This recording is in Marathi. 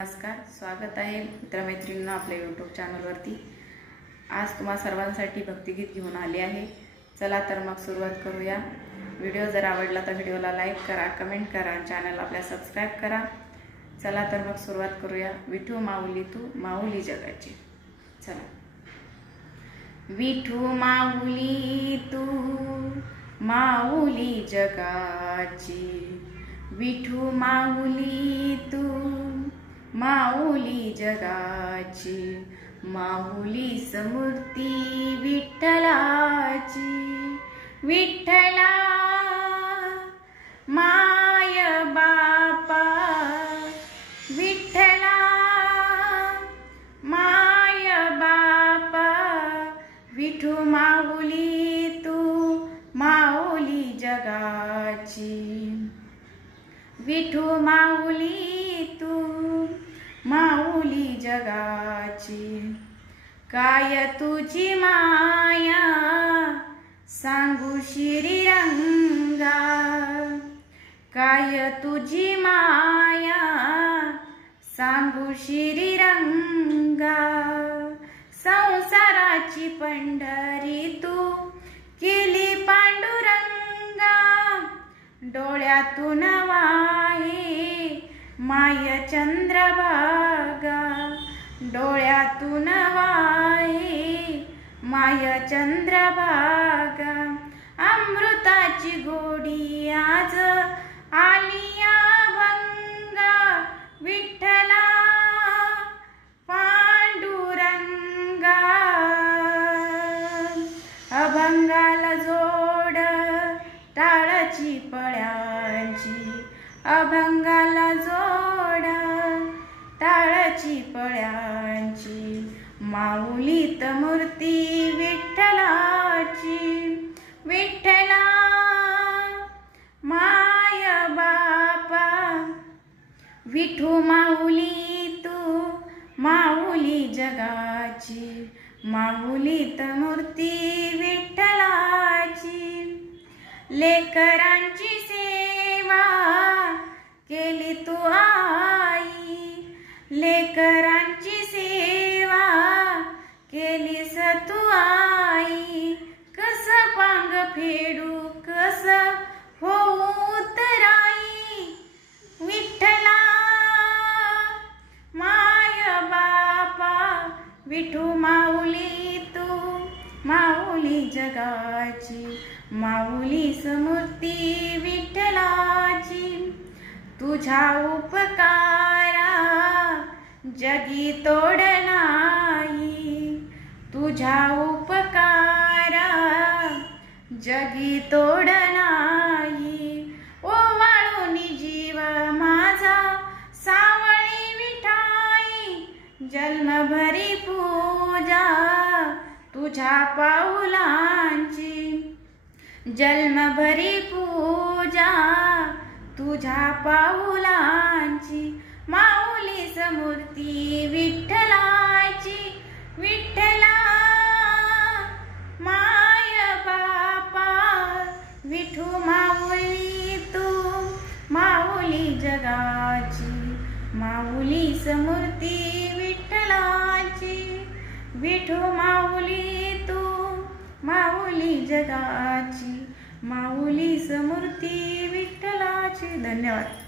नमस्कार, स्वागत आहे मित्रमैत्रिणींना आपल्या यूट्यूब चॅनलवरती। आज तुम्हा सर्वांसाठी भक्तिगीत घेऊन आले आहे। चला तर मग सुरुवात करूया। व्हिडिओ जर आवडला तर व्हिडिओला लाईक करा, कमेंट करा, चॅनल आपल्या सबस्क्राइब करा। चला तर मग सुरुवात करूया। विठू माऊली तू माऊली जगाची। चला। विठू माऊली तू माऊली जगाची, विठू माऊली तू माऊली जगाची, माऊली समूर्ती विठ्ठलाची। विठ्ठला माय बापा, विठ्ठला माय बापा, विठू माऊली तू माऊली जगाची, विठू माऊली तू माऊली जगाची। काय तुझी माया सांगू श्रीरंगा, काय तुझी माया सांगू श्रीरंगा। संसाराची पंढरी तू केली पांडुरंगा, डोळ्यातून वाहे माय चंद्रभागा, डोळ्यातून वाहे माय चंद्रभागा। अमृताची गोडी आज आलिया भंगा, विठ्ठला पांडुरंगा। अभंगाला जोड टाळाची पळ्यांची, अभंगाला जोड टाळाची पळ्यांची। माऊलीत मूर्ती विठ्ठलाची, विठ्ठला माय बापा, विठू माऊली तू माऊली जगाची, माऊलीत मूर्ती विठ्ठलाची। लेकरांची सेवा केली तू आई, लेकरांची सेवा केलीस तू आई। कस पांग फेडू कस होऊ उतराई, विठ्ठला माय बापा, विठू माऊली तू माऊली जगाची, माऊली समूर्ती विठ्ठलाची। तुझा उपकारा जगी तोड नाही, तुझा उपकारा जगी तोड नाही। ओवाळून जीव माझा सावळी विठाई, जन्मभरी पूजा तुझ्या पाऊलांची, जन्मभरी पूजा तुझ्या पाऊलांची। माऊली समूर्ती विठ्ठलाची, विठ्ठला माय बापा, विठू माऊली तू माऊली जगाची, माऊली समूर्ती विठ्ठलाची, विठू माऊली तू माऊली जगाची, माऊली समूर्ती विठ्ठलाची। धन्यवाद।